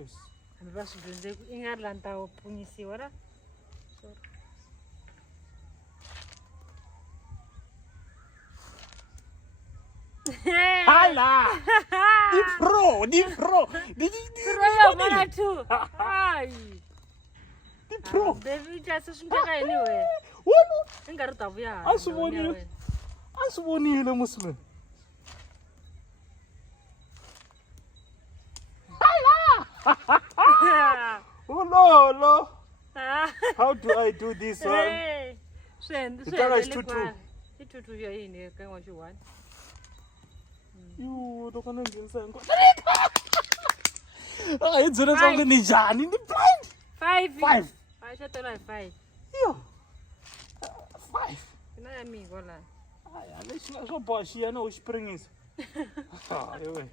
Yes. hambi va swi dyondze ku i nga ri la ni ta pfunyisiwa ra sorry Hala! Di pro! Pro mana tu. Ai. Di pro! Baby just swi ndeka anyway. Wona! I nga ri ta vuya. A swi vonile. A swi vonile Muslim. Oh no, no. How do I do this one? Hey. The color is tutu. I tutu ya yini ka ngwa xiwani. You don't want to get inside. Ah, it's not something ni jani ni blind. 5. 5. Ai xa tola 5. Yo. 5. Ina ya mi gola. Ai, alexi na swo boxa yana u xipringisa. Ah, yo.